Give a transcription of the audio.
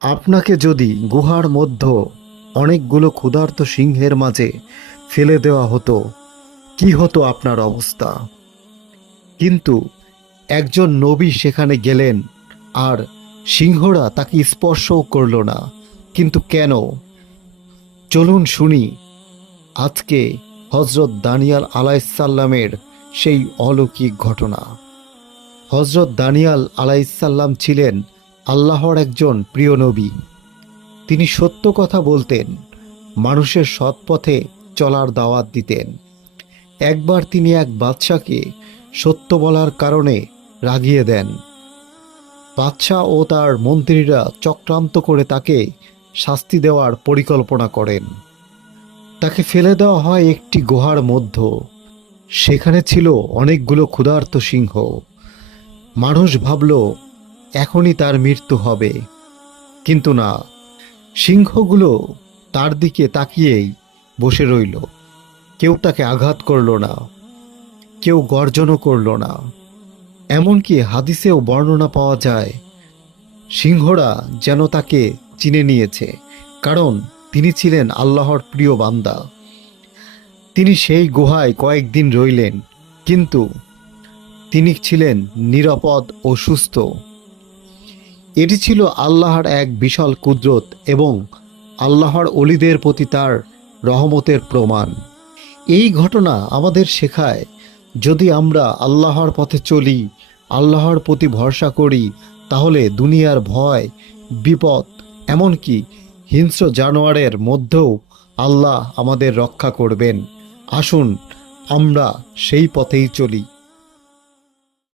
আপনাকে যদি গুহার মধ্যে অনেকগুলো ক্ষুধার্ত সিংহের মাঝে ফেলে দেওয়া হতো, কি হতো আপনার অবস্থা? কিন্তু একজন নবী সেখানে গেলেন, আর সিংহরা তাকে স্পর্শও করল না। কিন্তু কেন? চলুন শুনি আজকে হজরত দানিয়াল আলাইসাল্লামের সেই অলৌকিক ঘটনা। হজরত দানিয়াল আলাইসাল্লাম ছিলেন আল্লাহর একজন প্রিয় নবী। তিনি সত্য কথা বলতেন, মানুষের সৎ পথে চলার দাওয়াত দিতেন। একবার তিনি এক বাদশাকে সত্য বলার কারণে রাগিয়ে দেন। বাদশাহ ও তার মন্ত্রীরা চক্রান্ত করে তাকে শাস্তি দেওয়ার পরিকল্পনা করেন। তাকে ফেলে দেওয়া হয় একটি গুহার মধ্যে। সেখানে ছিল অনেকগুলো ক্ষুধার্ত সিংহ। মানুষ ভাবল এখনই তার মৃত্যু হবে, কিন্তু না, সিংহগুলো তার দিকে তাকিয়েই বসে রইল। কেউ তাকে আঘাত করল না, কেউ গর্জনও করল না। এমনকি হাদিসেও বর্ণনা পাওয়া যায়, সিংহরা যেন তাকে চিনে নিয়েছে, কারণ তিনি ছিলেন আল্লাহর প্রিয় বান্দা। তিনি সেই গুহায় কয়েকদিন রইলেন, কিন্তু তিনি ছিলেন নিরাপদ ও সুস্থ। এটি ছিল আল্লাহর এক বিশাল কুদরত এবং আল্লাহর অলিদের প্রতি তার রহমতের প্রমাণ। এই ঘটনা আমাদের শেখায়, যদি আমরা আল্লাহর পথে চলি, আল্লাহর প্রতি ভরসা করি, তাহলে দুনিয়ার ভয়, বিপদ, এমনকি হিংস্র জানোয়ারের মধ্যেও আল্লাহ আমাদের রক্ষা করবেন। আসুন আমরা সেই পথেই চলি।